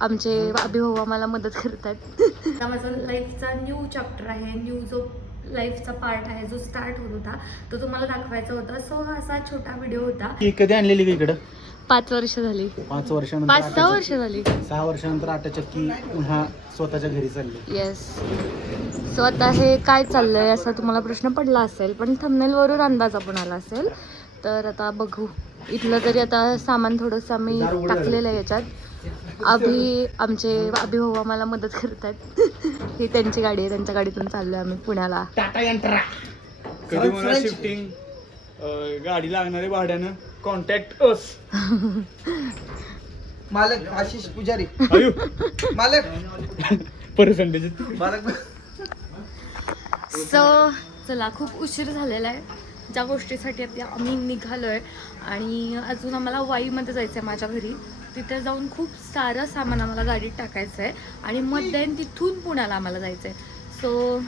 आमचे अभिभाऊ आम्हाला मदत करतात. हा माझा लाईफचा न्यू चॅप्टर आहे, न्यू जो लाईफचा पार्ट आहे जो स्टार्ट होत होता तो तुम्हाला दाखवायचा होता. सो हा असा छोटा व्हिडिओ होता. कधी आणलेली का इकडं? 5 वर्ष झाली. 5 वर्षानंतर 5-6 वर्ष झाली. 6 वर्षानंतर आटाचक्की पुन्हा स्वतःच्या घरी चालली. येस. सो आता हे काय चाललंय असा तुम्हाला प्रश्न पडला असेल, पण थंबनेलवरून अंदाज आपण आला असेल. तर आता बघू. इथलं तरी आता सामान थोडंसं आम्ही टाकलेलं आहे याच्यात. आमचे अभिभाऊ आम्हाला मदत करतात. ही त्यांची गाडी आहे, त्यांच्या गाडीतून चाललोय आम्ही पुण्याला. टाटा यंत्रा. कधी मला शिफ्टिंग गाडी लागणारे भाड्यानं कॉन्टॅक्ट अस. मालक आशिष पुजारी. मालक पर्सेंटेज मालक. सो चला, खूप उशीर झालेला आहे. ज्या गोष्टीसाठी आता आम्ही निघालोय आणि अजून आम्हाला वाईमध्ये जायचं आहे माझ्या घरी. तिथे जाऊन खूप सारं सामान आम्हाला गाडीत टाकायचं आहे आणि मग देन तिथून पुण्याला आम्हाला जायचं आहे. सो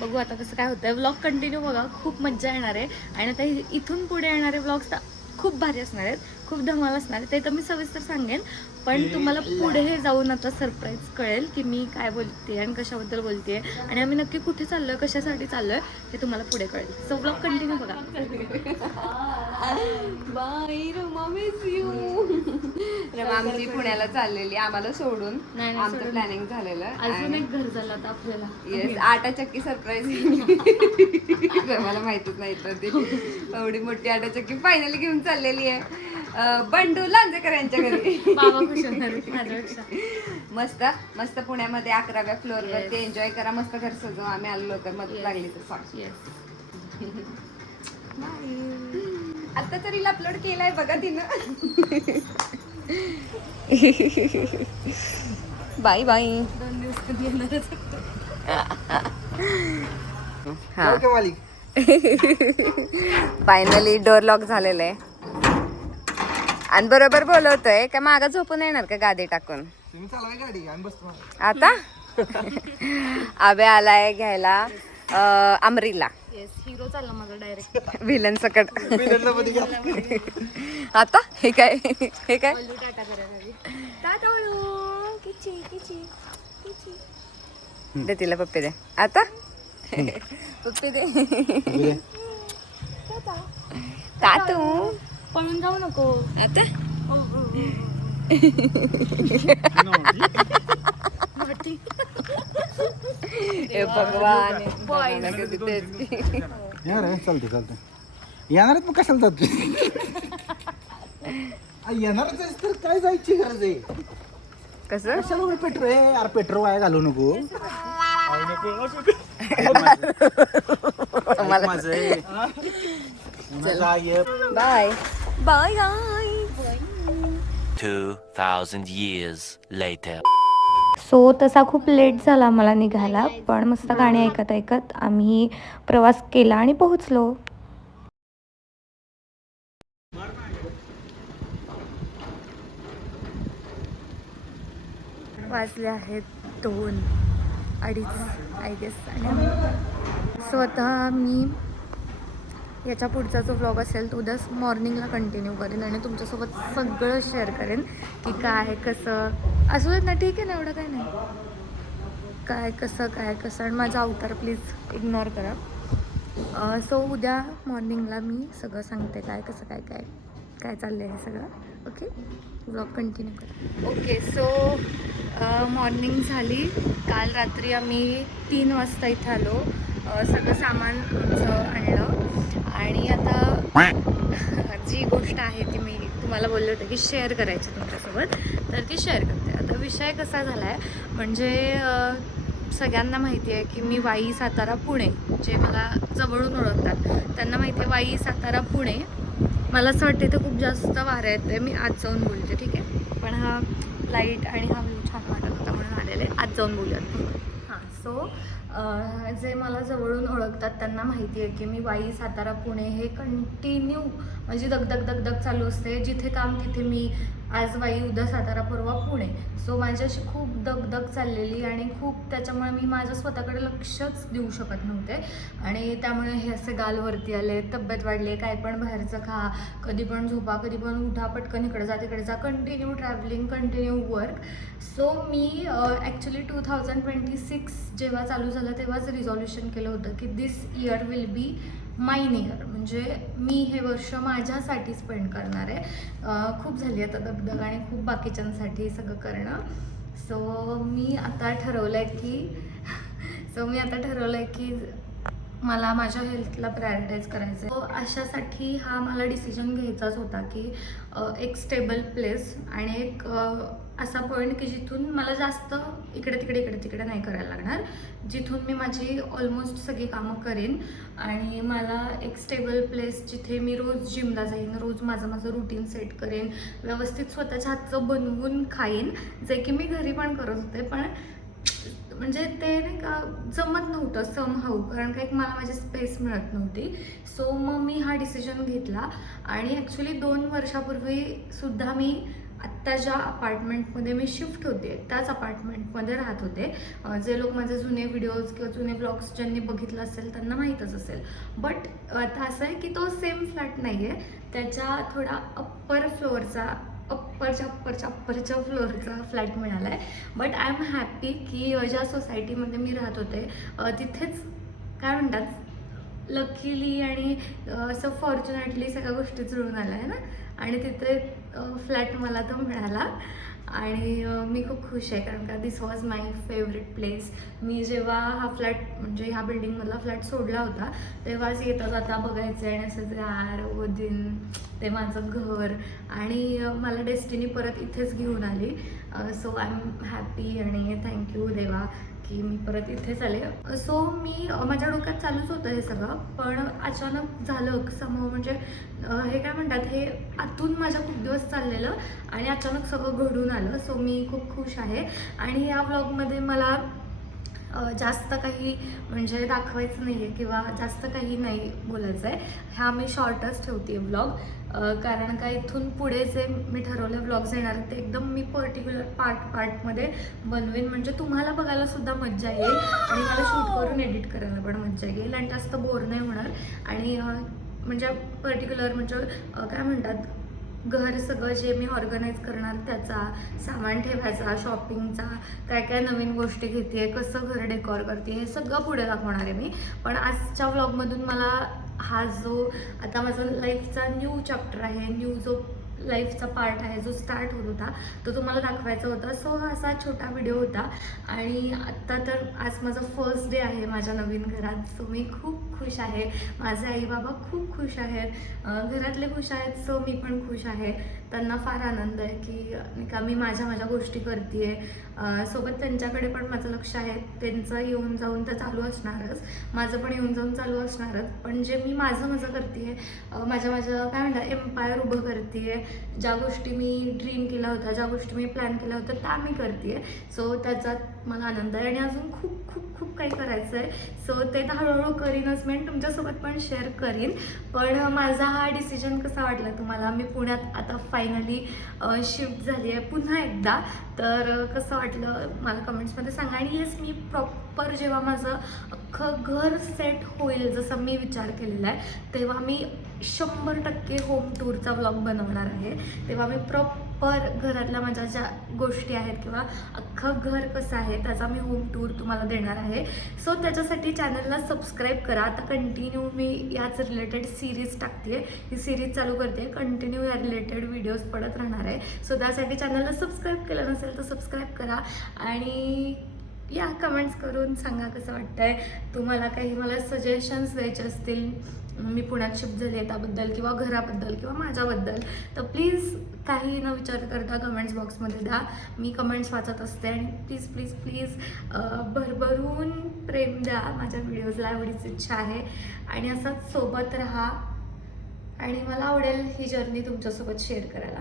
बघू आता कसं काय होतं आहे. व्लॉग कंटिन्यू बघा, खूप मज्जा येणार आहे. आणि आता इथून पुढे येणारे व्लॉग्स तर खूप भारी असणार आहेत, खूप धमाल असणार आहे. ते तर मी सविस्तर सांगेन, पण तुम्हाला पुढे जाऊन आता सरप्राईज कळेल की मी काय बोलते आणि कशाबद्दल बोलते आणि आम्ही नक्की कुठे चाललोय, कशासाठी चाललोय हे तुम्हाला पुढे कळेल. सो व्लॉग कंटिन्यू बघा. Bye Rama, miss you. Rama आमची पुण्याला चाललेली आम्हाला सोडून. नाही, आमचं सोडून. प्लॅनिंग झालेलं. अजून एक घर झालं आता आपल्याला. येस, आटाचक्की सरप्राईज. मला माहितच नाही तर ती एवढी मोठी आटाचक्की फायनली घेऊन चाललेली आहे बंडू लांजेकर यांच्या घरी. बाबा खुश होणार माझ्यापेक्षा. मस्त मस्त पुण्यामध्ये 11व्या फ्लोअर वरती एन्जॉय करा. मस्त घर सजव. आम्ही आलो लवकर, मदत लागली तर सांग. येस. आता तर रील अपलोड केलाय बघा तिनं. Bye bye. 2 दिवस कधी येणारच. हा, ओके मालिक. फायनली डोर लॉक झालेलं आहे आणि बरोबर बोलवतोय का मागं झोपून येणार का गादी टाकून. तुम्ही चालवाय गाडी, आम्ही बसतो. आता आबे आलाय घ्यायला अमरीला. येस, हिरो चालला माझा डायरेक्ट. विलन सकट. मध्ये घ्या. आता हे काय हे काय बोलू टाटा करायला. टाटा बोलू. किची किची किची. दे तिला पप्पी दे आता. पप्पी दे. तातू पळून जाऊ नको आता. हे भगवान. यार चालते चालते. येणारच मग कशाला जातो? येणारच आहेस तर काय जायची गरज आहे? कसं कशाला पेट्रोल आहे यार? पेट्रोल वाया घालू नको. Bye bye bye. 2,000 years later. So तसा खूप लेट झाला मला निघायला, पण मस्त गाणी ऐकत ऐकत आम्ही प्रवास केला आणि पोहोचलो. वाजले आहेत 2-2:30 आय गेस. आणि स्वतः मी याच्या पुढचा जो व्लॉग असेल तो उद्या मॉर्निंगला कंटिन्यू करेन आणि तुमच्यासोबत सगळं शेअर करेन की काय कसं असू देत ना. ठीक आहे ना, एवढं काय नाही. काय कसं आणि माझा अवतार प्लीज इग्नोर करा. सो उद्या मॉर्निंगला मी सगळं सांगते काय कसं काय चाललं आहे हे सगळं. ओके, व्लॉग कंटिन्यू करा. ओके, सो मॉर्निंग झाली. काल रात्री आम्ही 3 वाजता इथं आलो. सगळं सामान आमचं आणलं आणि आता जी गोष्ट आहे ती मी तुम्हाला बोलले होते की शेअर करायची तुमच्यासोबत, तर ती शेअर करते. आता विषय कसा झाला आहे म्हणजे सगळ्यांना माहिती आहे की मी वाई, सातारा, पुणे, जे मला जवळून ओळखतात त्यांना माहिती आहे वाई, सातारा, पुणे. मला असं वाटतं इथं खूप जास्त वारं येते. मी आज जाऊन बोलते, ठीक आहे. पण हा लाईट आणि हा व्ह्यू छान वाटत होता म्हणून आलेले. आज जाऊन बोलूयात. हां, सो जे मला जवळून ओळखतात त्यांना माहिती आहे की मी वाई, सातारा, पुणे हे कंटिन्यू माझी दगदग चालू असते. जिथे काम तिथे मी आज वाई उद्या सातारा परवा पुणे. सो माझी अशी खूप दगदग चाललेली आणि खूप त्याच्यामुळे मी माझ्या स्वतःकडे लक्षच देऊ शकत नव्हते आणि त्यामुळे हे असे गालवरती आले, तब्येत वाढली, काय पण बाहेरचं खा, कधी पण झोपा, कधी पण उठा, पटकन इकडे जा तिकडे जा, continue travelling, continue work. So मी ॲक्च्युली 2026 जेव्हा चालू झालं तेव्हाच रिझॉल्युशन केलं होतं की this year will be mine year, म्हणजे मी हे वर्ष माझ्यासाठी स्पेंड करणार आहे. खूप झाली आता दगदग आणि खूप बाकीच्यांसाठी सगळं करणं. सो मी आता ठरवलं आहे की मला माझ्या हेल्थला प्रायोरिटाईज करायचं आहे. सो अशासाठी हा मला डिसिजन घ्यायचाच होता की एक स्टेबल प्लेस आणि एक असा पॉईंट की जिथून मला जास्त इकडे तिकडे नाही करायला लागणार, जिथून मी माझी ऑलमोस्ट सगळी कामं करेन आणि मला एक स्टेबल प्लेस जिथे मी रोज जिमला जाईन, रोज माझं रुटीन सेट करेन, व्यवस्थित स्वतःच्या हातचं बनवून खाईन, जे की मी घरी पण करत होते, पण म्हणजे ते नाही का जमत नव्हतं समहाऊ, कारण का एक मला माझी स्पेस मिळत नव्हती. सो मग मी हा डिसिजन घेतला आणि ॲक्च्युली 2 वर्षापूर्वी सुद्धा मी आत्ता ज्या अपार्टमेंटमध्ये मी शिफ्ट होते त्याच अपार्टमेंटमध्ये राहत होते. जे लोक माझे जुने व्हिडिओज किंवा जुने ब्लॉग्स ज्यांनी बघितलं असेल त्यांना माहीतच असेल. बट आता असं आहे की तो सेम फ्लॅट नाही आहे, त्याच्या थोडा अप्परच्या फ्लोअरचा फ्लॅट मिळाला आहे. बट आय एम हॅपी की ज्या सोसायटीमध्ये मी राहत होते तिथेच काय म्हणतात लकीली आणि असं फॉर्च्युनेटली सगळ्या गोष्टी जुळून आल्या आहे ना, आणि तिथे फ्लॅट मला तो मिळाला आणि मी खूप खुश आहे, कारण का दिस वॉज माय फेवरेट प्लेस. मी जेव्हा हा फ्लॅट म्हणजे ह्या बिल्डिंगमधला फ्लॅट सोडला होता तेव्हाच येता जाता बघायचं आणि असंच यार दिन ते माझं घर, आणि मला डेस्टिनी परत इथेच घेऊन आली. सो आय एम हॅपी आणि थँक्यू देवा की मी परत इथेच आले. सो मी माझ्या डोक्यात चालूच होतं हे सगळं, पण अचानक झालं समोर, म्हणजे हे काय म्हणतात हे आतून माझ्या खूप दिवस चाललेलं आणि अचानक सगळं घडून आलं. सो मी खूप खुश आहे आणि या व्लॉगमध्ये मला जास्त काही म्हणजे दाखवायचं नाही आहे किंवा जास्त काही नाही बोलायचं आहे. हा मी शॉर्टच ठेवते व्लॉग, कारण का इथून पुढे जे मी ठरवले व्लॉग्स येणार ते एकदम मी पर्टिक्युलर पार्टमध्ये बनवेन, म्हणजे तुम्हाला बघायला सुद्धा मज्जा येईल आणि मला शूट करून एडिट करायला पण मज्जा येईल आणि जास्त बोर नाही होणार. आणि म्हणजे पर्टिक्युलर म्हणजे काय म्हणतात घर सगळं जे मी ऑर्गनाईज करणार त्याचा, सामान ठेवायचा, शॉपिंगचा, काय नवीन गोष्टी घेते, कसं घर डेकॉर करते, हे सगळं पुढे दाखवणार आहे मी. पण आजच्या व्लॉगमधून मला हा जो आता माझा लाईफचा न्यू चॅप्टर आहे, न्यू जो लाईफचा पार्ट आहे जो स्टार्ट होत होता तो तुम्हाला दाखवायचा होता. सो हा असा छोटा व्हिडिओ होता आणि आत्ता तर आज माझा फर्स्ट डे आहे माझ्या नवीन घरात. सो मी खूप खुश आहे, माझे आई बाबा खूप खुश आहेत, घरातले खुश आहेत, सो मी पण खुश आहे. त्यांना फार आनंद आहे की का मी माझ्या गोष्टी करते आहे. सोबत त्यांच्याकडे पण माझं लक्ष आहे, त्यांचं येऊन जाऊन तर चालू असणारच, माझं पण येऊन जाऊन चालू असणारच. पण जे मी माझं करते आहे, माझं काय म्हणतात एम्पायर उभं करते आहे, ज्या गोष्टी मी ड्रीम केल्या होत्या, ज्या गोष्टी मी प्लॅन केल्या होत्या त्या मी करते आहे. सो त्याच्यात मला आनंद आहे आणि अजून खूप खूप खूप काही करायचं आहे. सो ते तर हळूहळू करीनच, मी तुमच्यासोबत पण शेअर करीन. पण माझा हा डिसिजन कसा वाटला तुम्हाला? मी पुण्यात आता फायनली शिफ्ट झाली आहे पुन्हा एकदा, तर कसं वाटलं मला कमेंट्समध्ये सांगा. आणि येस, मी प्रॉपर जेव्हा माझं अख्खं घर सेट होईल जसं मी विचार केलेला आहे तेव्हा मी 100% होम टूरचा व्लॉग बनवणार आहे. तेव्हा मी प्रॉपर घरातल्या माझ्या ज्या गोष्टी आहेत किंवा अख्खं घर कसं आहे त्याचा मी होम टूर तुम्हाला देणार आहे. सो त्याच्यासाठी चॅनलला सबस्क्राईब करा. आता कंटिन्यू मी याच रिलेटेड सिरीज टाकते आहे, ही सिरीज चालू करते, कंटिन्यू या रिलेटेड व्हिडिओज पडत राहणार आहे. सो त्यासाठी चॅनलला सबस्क्राईब केलं नसेल तर सबस्क्राईब करा आणि या कमेंट्स करून सांगा कसं वाटतंय तुम्हाला. काही मला सजेशन्स द्यायचे असतील मी पुण्यात शिफ्ट झाली आहे त्याबद्दल किंवा घराबद्दल किंवा माझ्याबद्दल, तर प्लीज काही न विचार करता कमेंट्स बॉक्समध्ये द्या. मी कमेंट्स वाचत असते आणि प्लीज प्लीज प्लीज भरभरून प्रेम द्या माझ्या व्हिडिओजला, एवढीच इच्छा आहे. आणि असंच सोबत राहा आणि मला आवडेल ही जर्नी तुमच्यासोबत शेअर करायला.